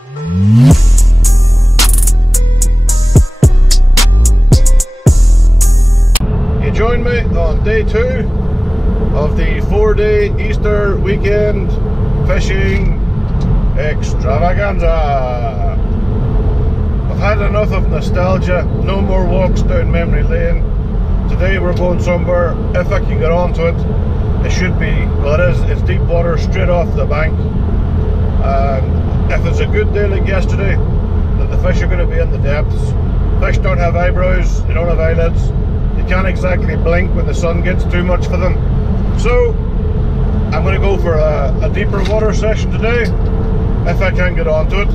You join me on day 2 of the 4-day Easter weekend fishing extravaganza. I've had enough of nostalgia, no more walks down memory lane. Today we're going somewhere, if I can get onto it. It should be, well it is, it's deep water straight off the bank. And if it's a good day like yesterday, then the fish are going to be in the depths. Fish don't have eyebrows, they don't have eyelids. You can't exactly blink when the sun gets too much for them. So, I'm going to go for a deeper water session today, if I can get onto it.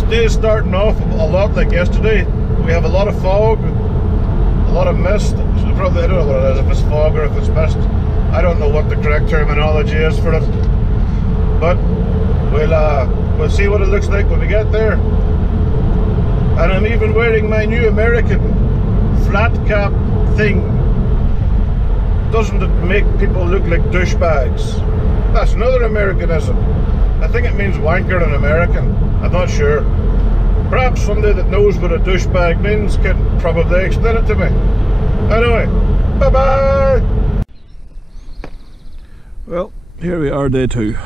Today's starting off a lot like yesterday. We have a lot of fog, a lot of mist. Probably, I don't know what it is, if it's fog or if it's mist. I don't know what the correct terminology is for it. But we'll see what it looks like when we get there. And I'm even wearing my new American flat cap thing. Doesn't it make people look like douchebags? That's another Americanism. I think it means wanker in American. I'm not sure. Perhaps somebody that knows what a douchebag means can probably explain it to me. Anyway, bye bye! Well, here we are, day 2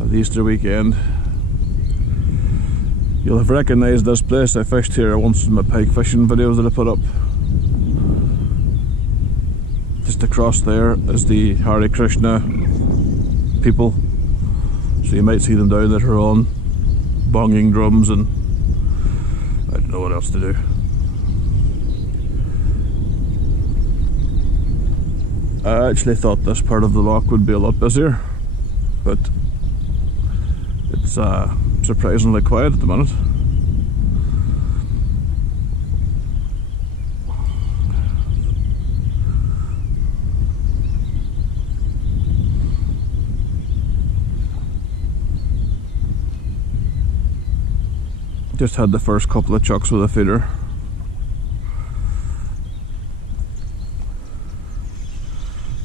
of the Easter weekend. You'll have recognised this place. I fished here once in my pike fishing videos that I put up. Just across there is the Hare Krishna people. So you might see them down there on bonging drums and I don't know what else to do. I actually thought this part of the loch would be a lot busier, but it's surprisingly quiet at the minute. Just had the first couple of chucks with a feeder.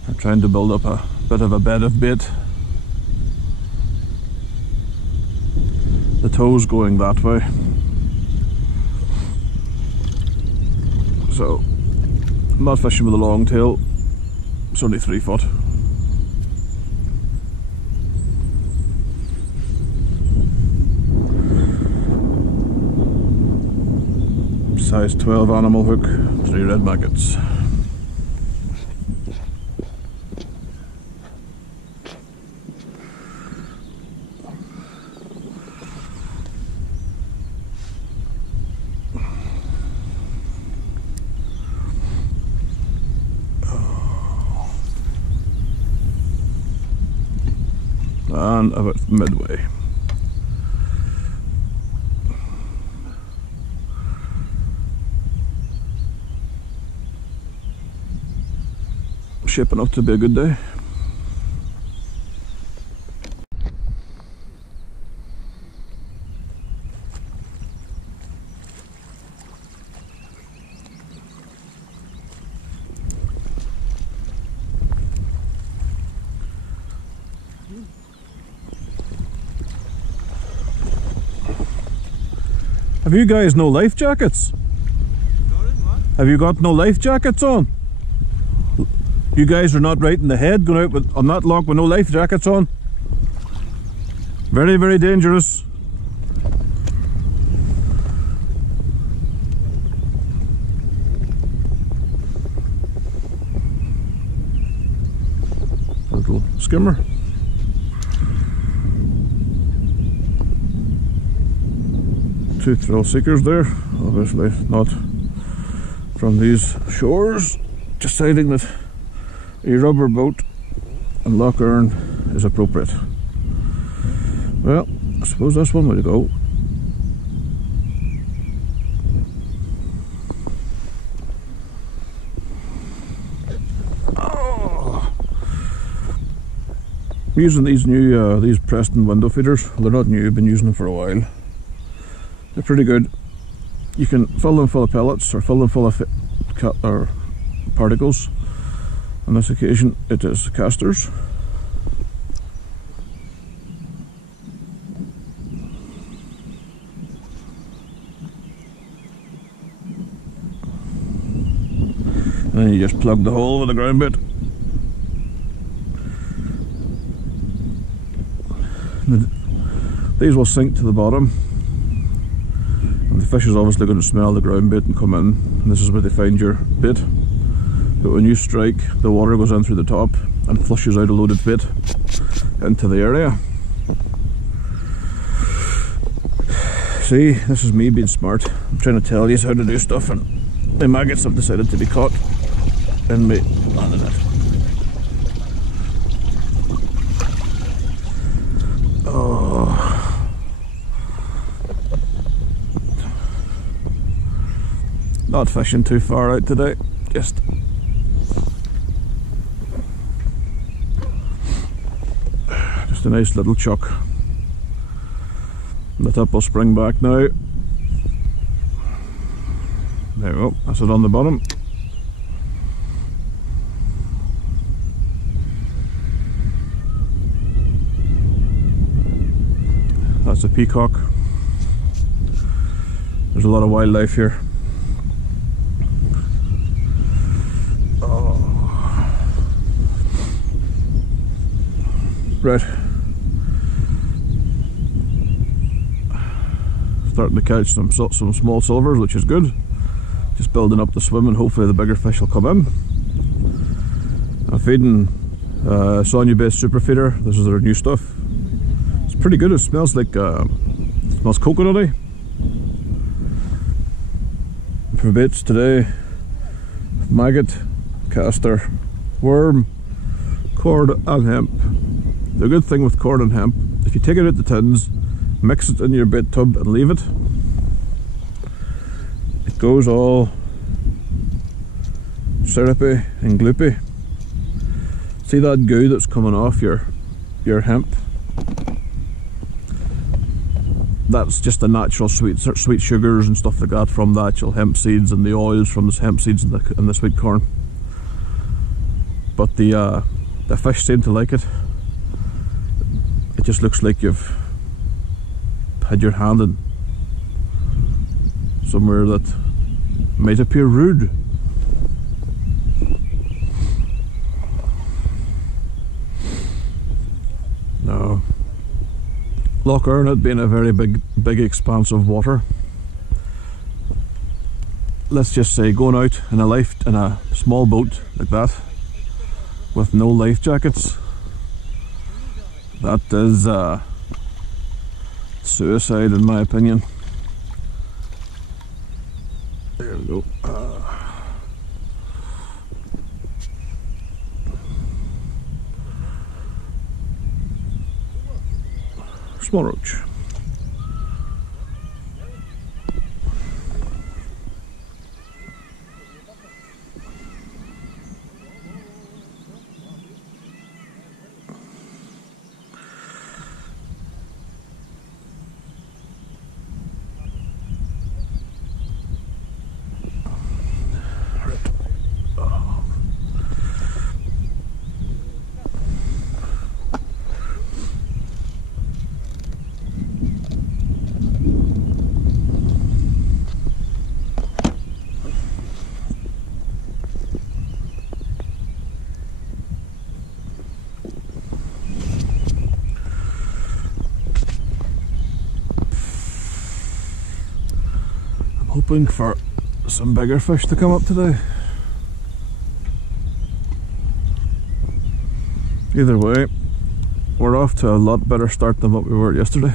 I'm trying to build up a bit of a bed of bait. The tow's going that way. So, I'm not fishing with a long tail. It's only 3 foot. Size 12 animal hook, 3 red maggots. And about midway. Shaping up to be a good day. Have you guys no life jackets? Have you got no life jackets on? You guys are not right in the head going out on that loch with no life jackets on. Very, very dangerous. A little skimmer. Two thrill seekers there, obviously not from these shores, deciding that a rubber boat and Lough Erne is appropriate. Well, I suppose that's one way to go. Oh. I'm using these new these Preston window feeders. Well, they're not new, I've been using them for a while. They're pretty good. You can fill them full of pellets or fill them full of particles. On this occasion it is casters. And you just plug the hole with the ground bait. These will sink to the bottom, and the fish is obviously going to smell the ground bait and come in, and this is where they find your bait. But when you strike, the water goes in through the top and flushes out a loaded bait into the area. See, this is me being smart. I'm trying to tell you how to do stuff, and the maggots have decided to be caught in me landing it. Oh, not fishing too far out today, just a nice little chuck. The tip will spring back now. There we go, that's it on the bottom. That's a peacock. There's a lot of wildlife here. Oh. Right. Starting to catch some small silvers, which is good. Just building up the swim, and hopefully the bigger fish will come in. I'm feeding Sonia based super feeder. This is their new stuff. It's pretty good. It smells like smells coconutty. For baits today, maggot, castor, worm, cord and hemp. The good thing with cord and hemp, if you take it out the tins, mix it in your bait tub and leave it, it goes all syrupy and gloopy. See that goo that's coming off your hemp? That's just the natural sweet sugars and stuff like that from the actual hemp seeds, and the oils from the hemp seeds and the sweet corn. But the fish seem to like it. It just looks like you've had your hand in somewhere that might appear rude. No. Lough Erne being a very big expanse of water. Let's just say going out in a small boat like that with no life jackets, that is suicide in my opinion. There we go. Small roach. Hoping for some bigger fish to come up today. Either way, we're off to a lot better start than what we were yesterday.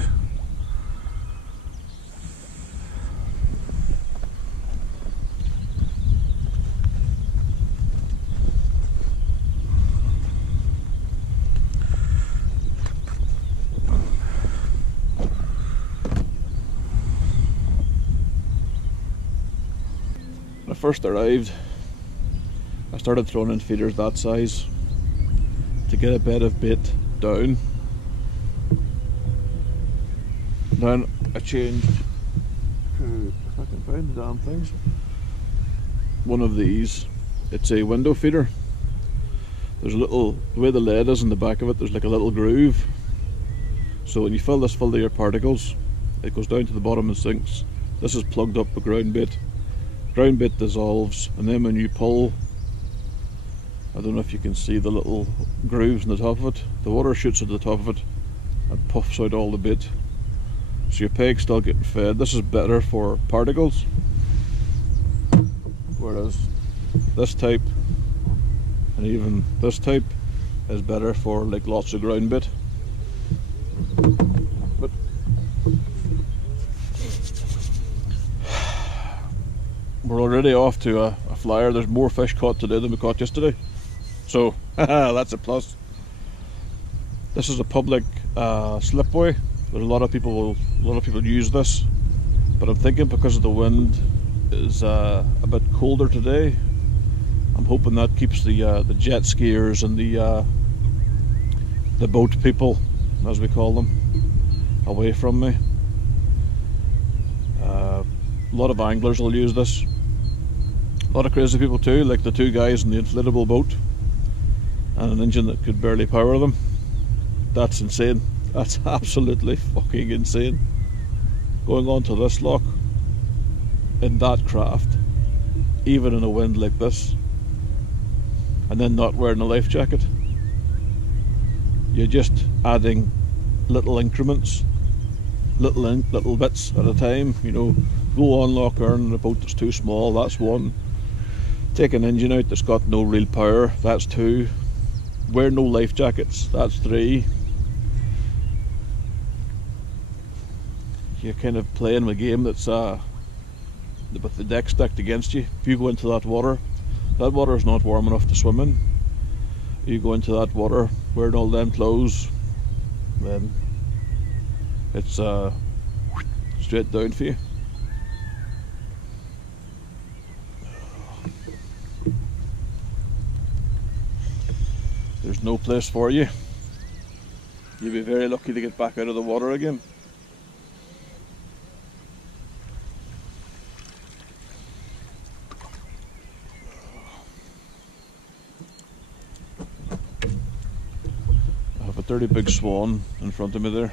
When I first arrived, I started throwing in feeders that size to get a bed of bait down. Then I changed to, if I can find the damn things, one of these. It's a window feeder. There's a little, the way the lead is in the back of it, there's like a little groove. So when you fill this full of your particles, it goes down to the bottom and sinks. This is plugged up with ground bait. Ground bait dissolves, and then when you pull I don't know if you can see the little grooves in the top of it. The water shoots at the top of it and puffs out all the bait. So your peg's still getting fed. This is better for particles. Whereas this type, and even this type, is better for like lots of ground bait. But we're already off to a flyer. There's more fish caught today than we caught yesterday. So that's a plus. This is a public slipway. There's a lot of people use this, but I'm thinking because of the wind is a bit colder today, I'm hoping that keeps the jet skiers and the boat people, as we call them, away from me. A lot of anglers will use this. A lot of crazy people too, like the two guys in the inflatable boat and an engine that could barely power them. That's insane. That's absolutely fucking insane. Going onto this loch in that craft, even in a wind like this, and then not wearing a life jacket. You're just adding little increments, little bits at a time. You know, go on Lough Erne in a boat that's too small, that's one. Take an engine out that's got no real power, that's two. Wear no life jackets, that's three. You're kind of playing a game that's with the deck stacked against you. If you go into that water is not warm enough to swim in. You go into that water wearing all them clothes, then it's straight down for you. There's no place for you. You'll be very lucky to get back out of the water again. I have a dirty big swan in front of me there.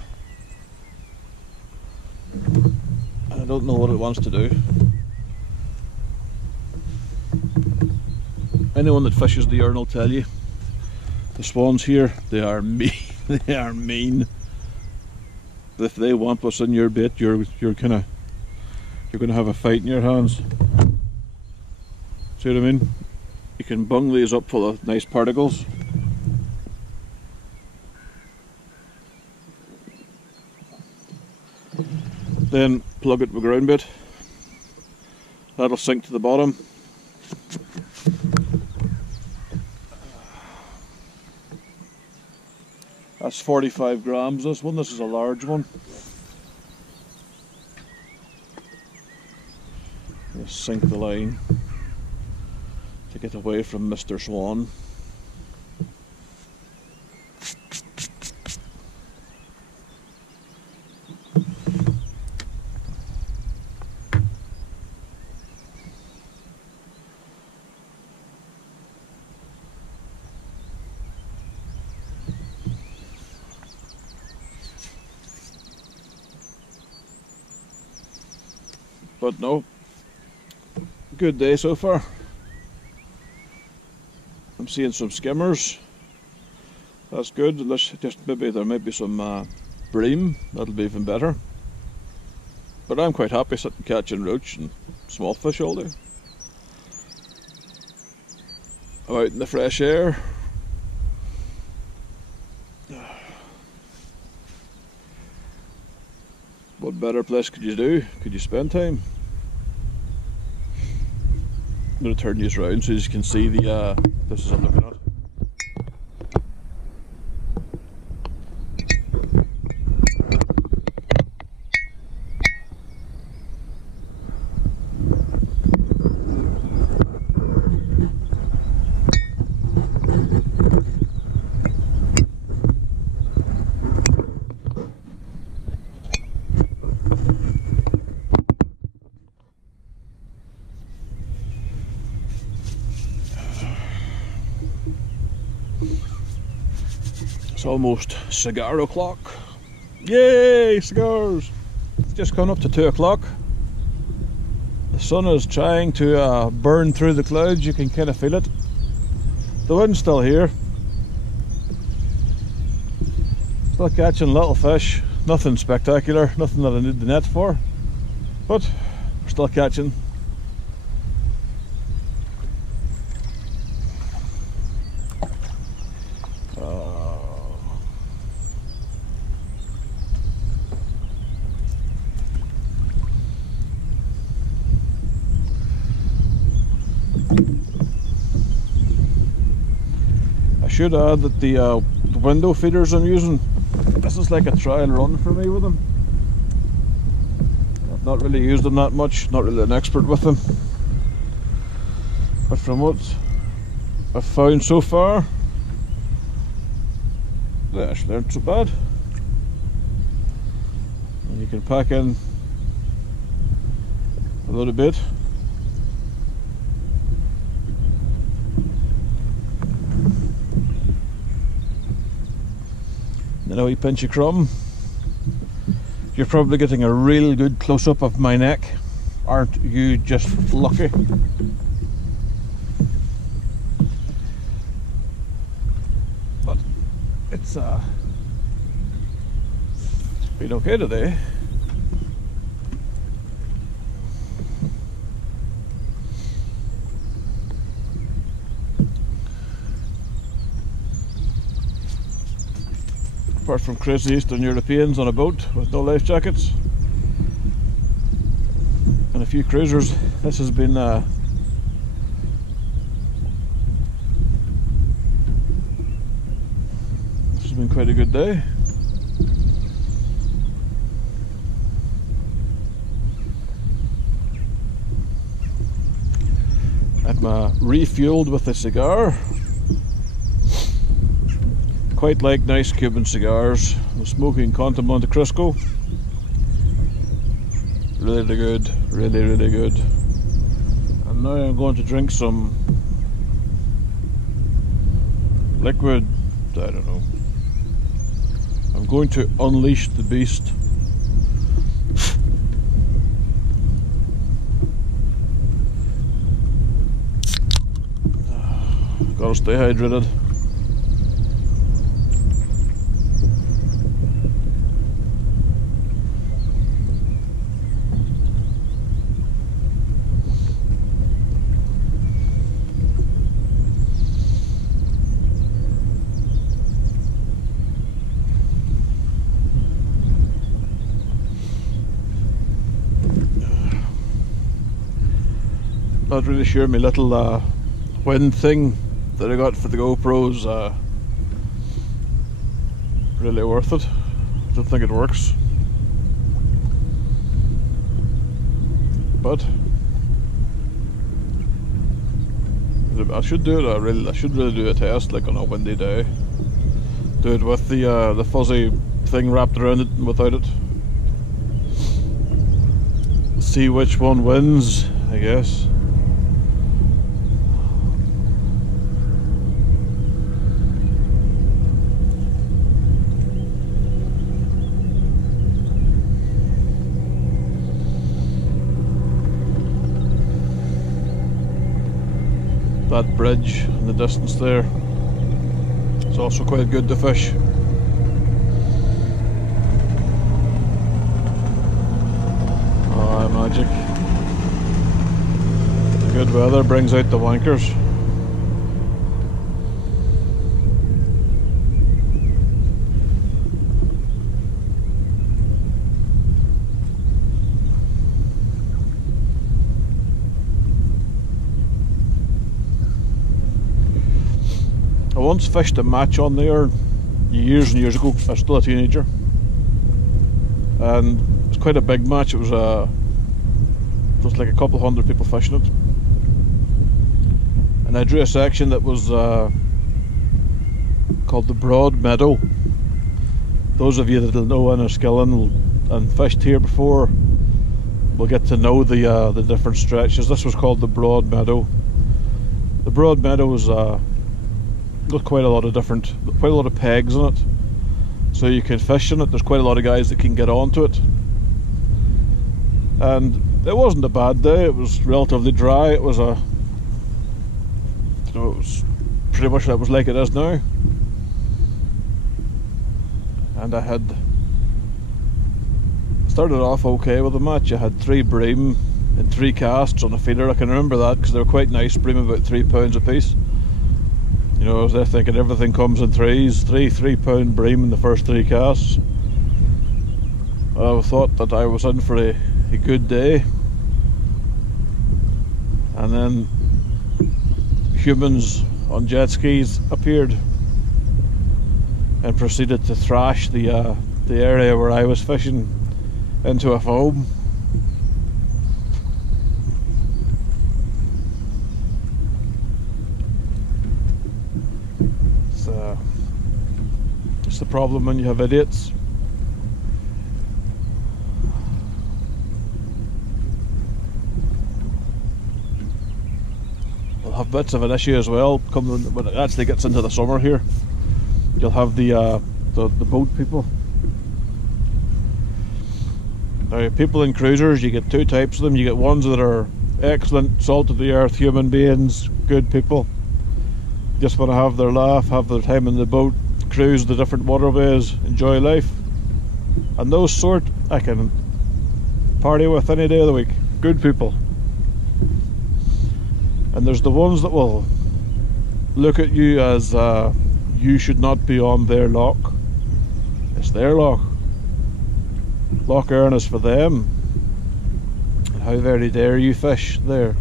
And I don't know what it wants to do. Anyone that fishes the Erne will tell you, the swans here, they are mean. They are mean. If they want what's in your bait, you're gonna have a fight in your hands. See what I mean? You can bung these up full of nice particles. Then plug it with ground bait. That'll sink to the bottom. That's 45 grams, this one. This is a large one. Just sink the line to get away from Mr. Swan. But no, good day so far. I'm seeing some skimmers. That's good. Unless just maybe there might be some bream. That'll be even better. But I'm quite happy sitting catching roach and small fish all day. I'm out in the fresh air. What better place could you do? Could you spend time? I'm going to turn these around so you can see the this is what I'm looking at. It's almost cigar o'clock. Yay, cigars! It's just gone up to 2 o'clock. The sun is trying to burn through the clouds. You can kind of feel it. The wind's still here. Still catching little fish. Nothing spectacular, nothing that I need the net for. But we're still catching. I should add that the window feeders I'm using, this is like a trial run for me with them. I've not really used them that much, not really an expert with them. But from what I've found so far, they actually aren't so bad. And you can pack in a little bit. Then a wee pinch of crumb. You're probably getting a real good close-up of my neck. Aren't you just lucky? But it's been okay today. Apart from crazy Eastern Europeans on a boat with no life jackets and a few cruisers, this has been quite a good day. I'm refueled with a cigar. Quite like nice Cuban cigars. I'm smoking Conta Monte Cristo. Really good, really good. And now I'm going to drink some liquid, I don't know. I'm going to unleash the beast. Gotta stay hydrated. Not really sure my little wind thing that I got for the GoPro's really worth it. I don't think it works, but I should do it. I should really do a test, like on a windy day. Do it with the fuzzy thing wrapped around it and without it. See which one wins, I guess. That bridge in the distance there, it's also quite good to fish. Oh, magic. The good weather brings out the wankers. I once fished a match on there years and years ago. I was still a teenager, and it was quite a big match. It was like a couple hundred people fishing it, and I drew a section that was called the Broad Meadow. Those of you that know Enniskillen and fished here before will get to know the different stretches. This was called the Broad Meadow. The Broad Meadow was got quite a lot of pegs in it, so you can fish in it. There's quite a lot of guys that can get onto it, and it wasn't a bad day. It was relatively dry. It was it was pretty much that was like it is now. And I had started off okay with the match. I had 3 bream and 3 casts on a feeder. I can remember that because they were quite nice, bream about £3 a piece. You know, I was there thinking everything comes in threes, £3 bream in the first 3 casts. I thought that I was in for a good day, and then humans on jet skis appeared and proceeded to thrash the area where I was fishing into a foam. It's the problem when you have idiots. We'll have bits of an issue as well when it actually gets into the summer here. You'll have the boat people. Now, people in cruisers, you get 2 types of them. You get ones that are excellent, salt of the earth human beings, good people, just want to have their laugh, have their time in the boat, cruise the different waterways, enjoy life. And those sort I can party with any day of the week. Good people. And there's the ones that will look at you as you should not be on their loch. It's their loch. Lough Erne is for them. And how very dare you fish there.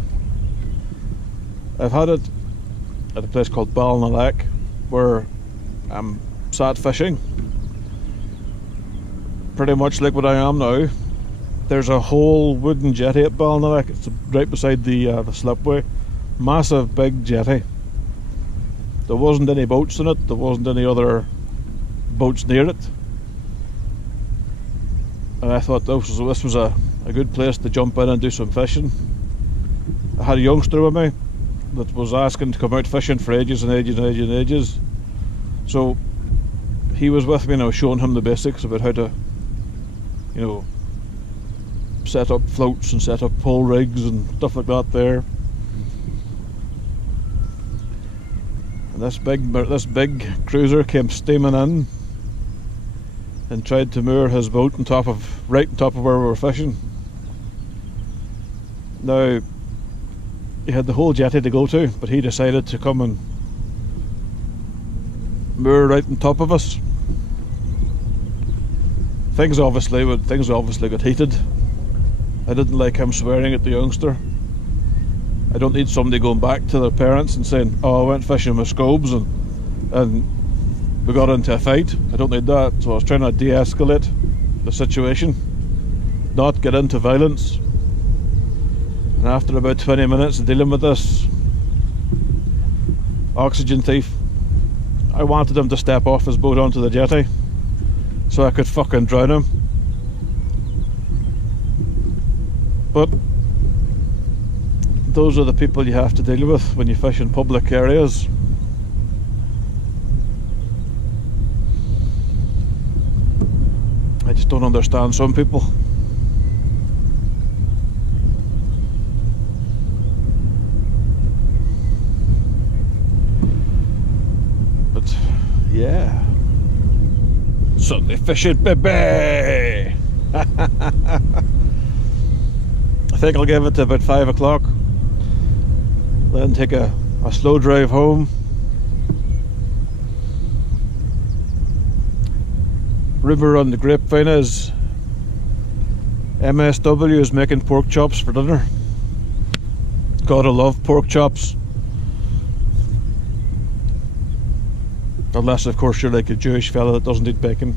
I've had it at a place called Ballinalack where I'm sat fishing, pretty much like what I am now. There's a whole wooden jetty at Ballinalack. It's right beside the slipway. Massive big jetty. There wasn't any boats in it, there wasn't any other boats near it, and I thought this was a good place to jump in and do some fishing. I had a youngster with me that was asking to come out fishing for ages and ages and ages and ages, so he was with me and I was showing him the basics about how to, you know, set up floats and set up pole rigs and stuff like that there. And this big cruiser came steaming in and tried to moor his boat right on top of where we were fishing. Now, he had the whole jetty to go to, but he decided to come and moor right on top of us. Things obviously got heated. I didn't like him swearing at the youngster. I don't need somebody going back to their parents and saying, "Oh, I went fishing with scobes and we got into a fight." I don't need that. So I was trying to de-escalate the situation, not get into violence. And after about 20 minutes of dealing with this oxygen thief, I wanted him to step off his boat onto the jetty so I could fucking drown him. But those are the people you have to deal with when you fish in public areas. I just don't understand some people. But yeah, Sunday fishing, baby. I think I'll give it to about 5 o'clock, then take a slow drive home. Rumour on the grapevine is MSW is making pork chops for dinner. Gotta love pork chops. Unless of course you're like a Jewish fella that doesn't eat bacon,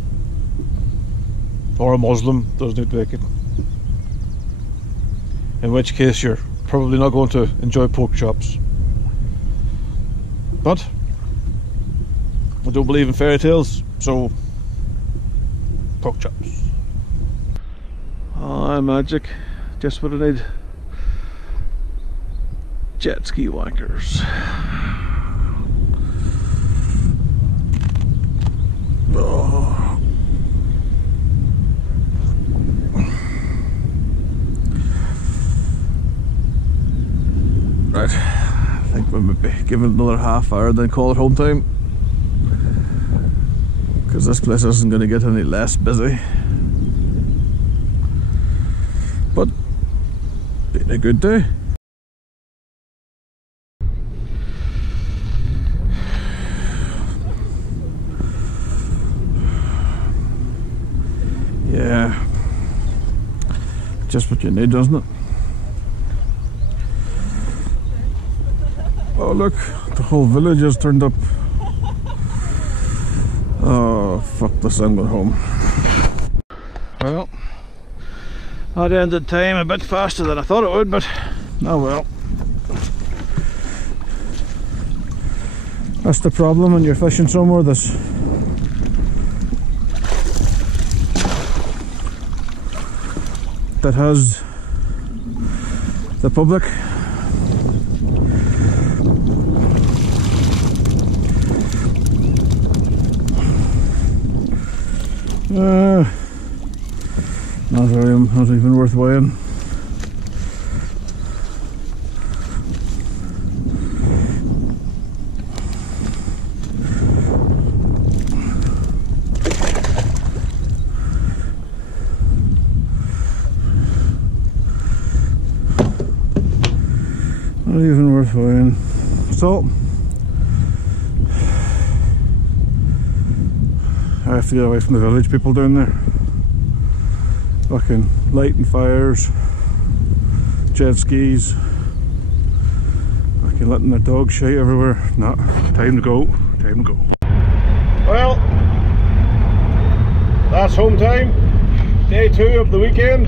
or a Muslim that doesn't eat bacon, in which case you're probably not going to enjoy pork chops. But I don't believe in fairy tales, so pork chops. Oh, magic. Just what I need. Jet ski wankers. Oh. Right, I think But maybe give it another half hour, then call it home time. Because this place isn't going to get any less busy. But been a good day. Yeah, just what you need, doesn't it? Oh look, the whole village has turned up. Oh fuck this, I'm going home. Well, that ended time a bit faster than I thought it would, but oh well. That's the problem when you're fishing somewhere that's that has the public. Not even worth weighing. Not even worth weighing. So I have to get away from the village people down there. Fucking lighting fires, jet skis, fucking letting their dogs shite everywhere. Nah, time to go, time to go. Well, that's home time. Day 2 of the weekend.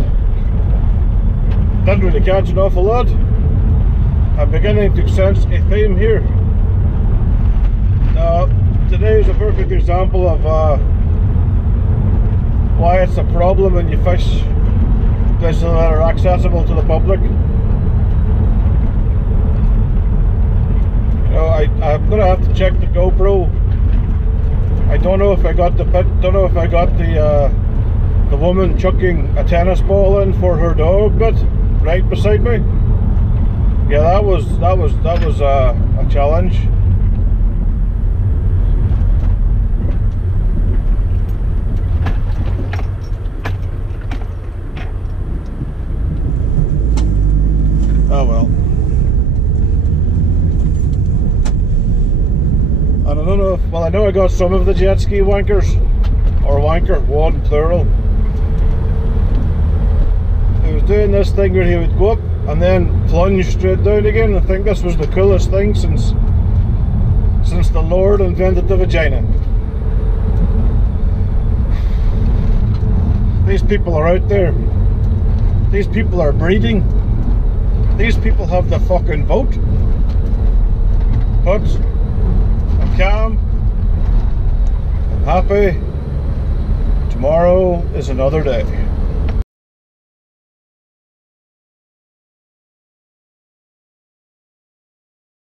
Didn't really catch an awful lot. I'm beginning to sense a theme here. Today is a perfect example of why it's a problem when you fish places that are accessible to the public. You know, I'm gonna have to check the GoPro. I don't know if I got the the woman chucking a tennis ball in for her dog bit right beside me. Yeah, that was a challenge. Oh well. And I don't know if, well, I know I got some of the jet ski wankers, or wanker, one plural. He was doing this thing where he would go up and then plunge straight down again. I think this was the coolest thing since the Lord invented the vagina. These people are out there. These people are breeding. These people have the fucking vote. But I'm calm, I'm happy. Tomorrow is another day.